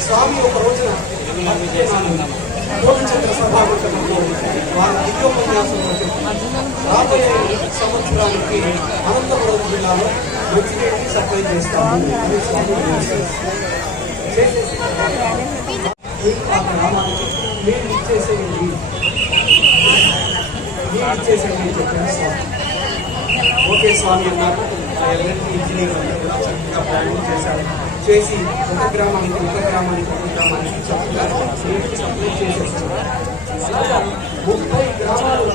స్వామి ఒక రోజున గోపిచంద్ర సభాముఖంలో వారి దివ్యోపన్యాసంలో చెప్పి రాబోయే సంవత్సరానికి అనంతపురం జిల్లాలో మంచినీటిని సప్లై చేస్తాము అని స్వామి చేసేసి చేసేసి ఆ గ్రామానికి మేము ఇచ్చేసేయండి మేము ఇచ్చేసేయండి అని చెప్పిన స్వామి ఓకే స్వామి అన్నారు ఎవరైతే ఇంజనీర్ కూడా చక్కగా ప్లానింగ్ చేశారు చేసి ఒక గ్రామానికి ఒక గ్రామానికి ఒక గ్రామానికి చక్కగా నీటిని సప్లై చేసేసారు అలాగా ముప్పై గ్రామాలు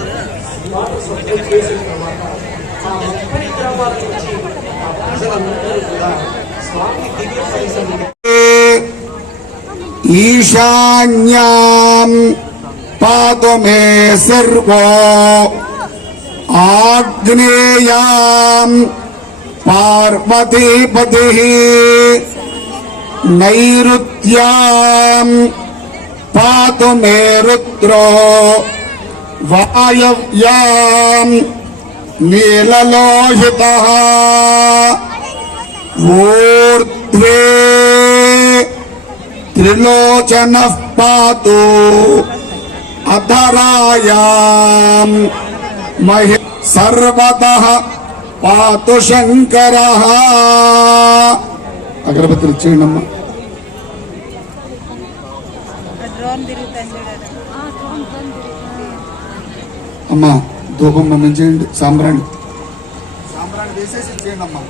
వాటర్ సప్లై చేసిన తర్వాత ఆ ముప్పై గ్రామాల నుంచి ఆ ప్రజలందరూ కూడా స్వామి దివ్య పరిసరం ఈశాన్యాం పాతు మే సర్వో ఆగ్నేయాం पार्वतीपतिः नैऋत्याम् पातु मे रुद्रो वायव्याम् नीललोहितः ऊर्ध्वे त्रिलोचनः पातु अधरायाम् महि सर्वतः పాతు శంకర అగరబత్తులు ఇచ్చేయండి అమ్మా అమ్మా ధూపం పంపించేయండి సాంబ్రాణి. సాంబ్రాణి వేసేసి ఇచ్చేయండి అమ్మా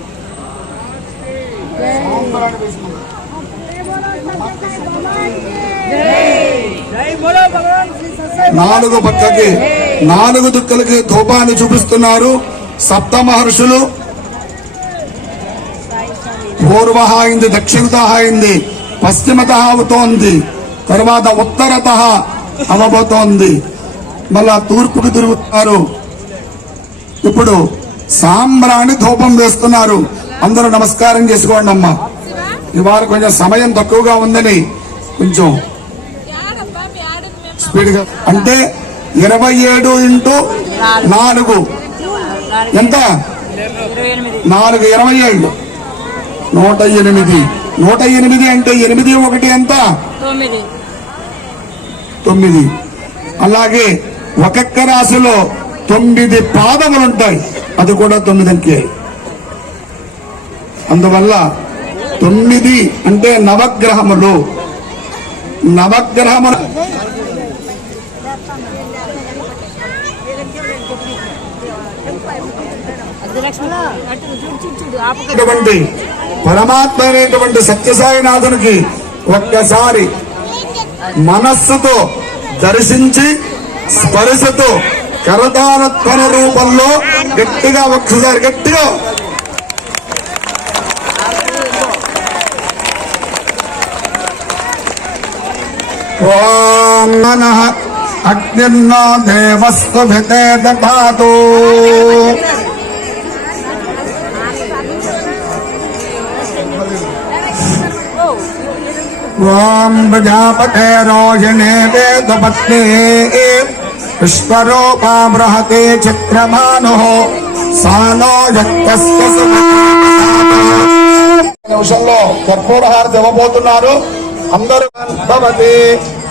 సాంబ్రాణి నాలుగు పక్కకి నాలుగు దుక్కలకి ధూపాన్ని చూపిస్తున్నారు. సప్త మహర్షులు. పూర్వ అయింది దక్షిణత అయింది పశ్చిమత అవుతోంది తర్వాత ఉత్తరత అవబోతోంది. మళ్ళా తూర్పుకు తిరుగుతున్నారు ఇప్పుడు సాంబ్రాణి ధూపం వేస్తున్నారు. అందరూ నమస్కారం చేసుకోండి అమ్మా. ఇవాళ కొంచెం సమయం తక్కువగా ఉందని కొంచెం స్పీడ్గా అంటే ఇరవై ఏడు ఇంటూ నాలుగు. ఎంత? నాలుగు ఇరవై ఏళ్ళు నూట ఎనిమిది. నూట ఎనిమిది అంటే ఎనిమిది ఒకటి ఎంత? తొమ్మిది. అలాగే ఒక్కొక్క రాశిలో తొమ్మిది పాదములు ఉంటాయి అది కూడా తొమ్మిది అంకె. అందువల్ల తొమ్మిది అంటే నవగ్రహములు. నవగ్రహములు పరమాత్మ అయినటువంటి సత్యసాయినాథునికి ఒక్కసారి మనస్సుతో దర్శించి స్పర్శతో కరదానత్వన రూపంలో గట్టిగా ఒక్కసారి గట్టిగా. ఓం మనః అగ్నిర్నో దేవస్తు భితే దధాతు ఓం ప్రజాపతే రోహిణే వేదపత్నే విశ్వరూపా బృహతే చక్రమాను సానో యక్తస్య నిమిషంలో కర్పూర హారతి ఇవ్వబోతున్నారు అందరూ భవతి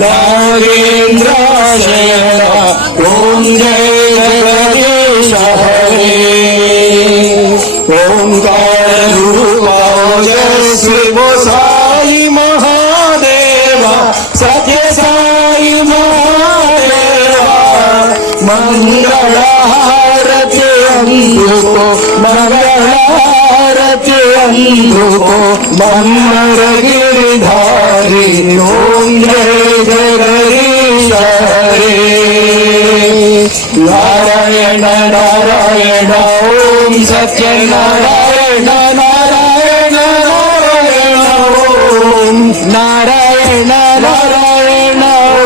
నాగేంద్ర శయన ఓం జయ జగదీశ హరే ఓంకార రూపాయ శివ సాయి మహాదేవ సత్య సాయి మహాదేవ మంగళహారతి అందుకో మంగళహారతి నారాయణ ఓం సత్యనారాయణ నారాయణ నారాయణ ఓం నారాయణ నారాయణ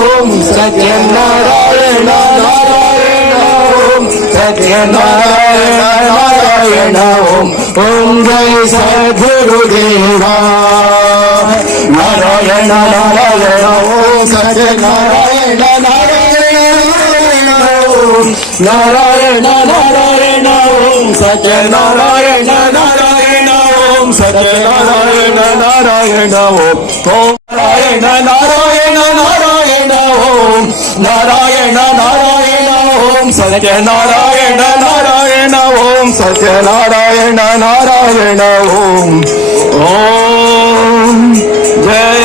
ఓం సత్యనారాయణ నారాయణ ఓం సత్యనారాయణ నారాయణ ఓం ఓం జయ సద్గురుదేవా నారాయణ నారాయణ ఓం సత్యనారాయణ నారాయణ నారాయణ ಓಂ ನಾರಾಯಣ ನಾರಾಯಣ ಓಂ ಸತ್ಯ ನಾರಾಯಣ ನಾರಾಯಣ ಓಂ ಸತ್ಯ ನಾರಾಯಣ ನಾರಾಯಣ ಓಂ ಓಂ ನಾರಾಯಣ ನಾರಾಯಣ ನಾರಾಯಣ ಓಂ ನಾರಾಯಣ ನಾರಾಯಣ ಓಂ ಸತ್ಯ ನಾರಾಯಣ ನಾರಾಯಣ ಓಂ ಸತ್ಯ ನಾರಾಯಣ ನಾರಾಯಣ ಓಂ ಓಂ ಜಯ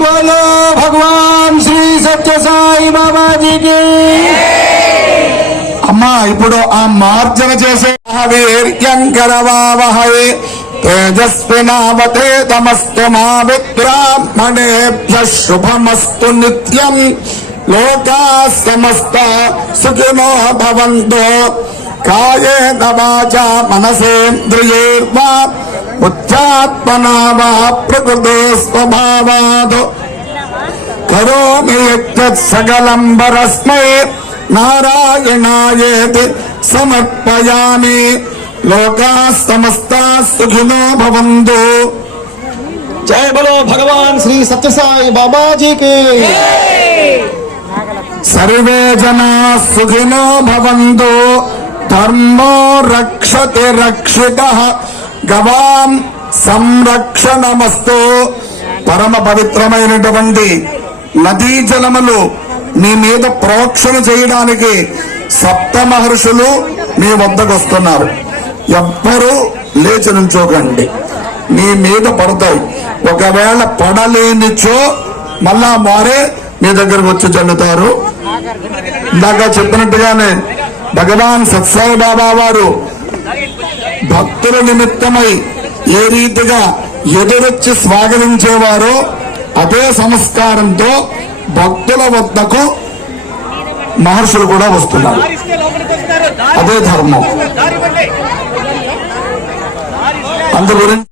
జై బోలో భగవాన్ శ్రీ సత్య సాయి బాబాజీకి అమ్మా ఇప్పుడు ఆ మార్జన చేసే వీర్యంకరవావహై తేజస్వినావతే తమస్తు మా విద్రాహ్మణేభ్య శుభమస్తు నిత్యం లోకా సమస్త సుఖినో భవంతు కాయేన వాచా మనసేంద్రియేర్వా उच्चात्मना वा प्रकृते स्वभावाद करोमि सकलम्बरस्मै। नारायणायेति समर्पयामि। लोकाः सुखिनो जय भगवान श्री सत्य साई बाबा जी के। सर्वे जना सुखिनो भवन्तु। धर्मो रक्षति रक्षितः। గవాం సంరక్షణమస్తో. పరమ పవిత్రమైనటువంటి నదీ జలములు మీ మీద ప్రోక్షణ చేయడానికి సప్త మహర్షులు మీ వద్దకు వస్తున్నారు. ఎవ్వరూ లేచి నుంచోకండి మీ మీద పడతాయి. ఒకవేళ పడలేనిచో మళ్ళా మారే మీ దగ్గరకు వచ్చి చల్లుతారు ఇందాక చెప్పినట్టుగానే భగవాన్ సత్సాయి బాబా వారు భక్తుల నిమిత్తమై ఏ రీతిగా ఎదురొచ్చి స్వాగతించేవారో అదే సంస్కారంతో భక్తుల వద్దకు మహర్షులు కూడా వస్తున్నారు. అదే ధర్మం. అందు గురించి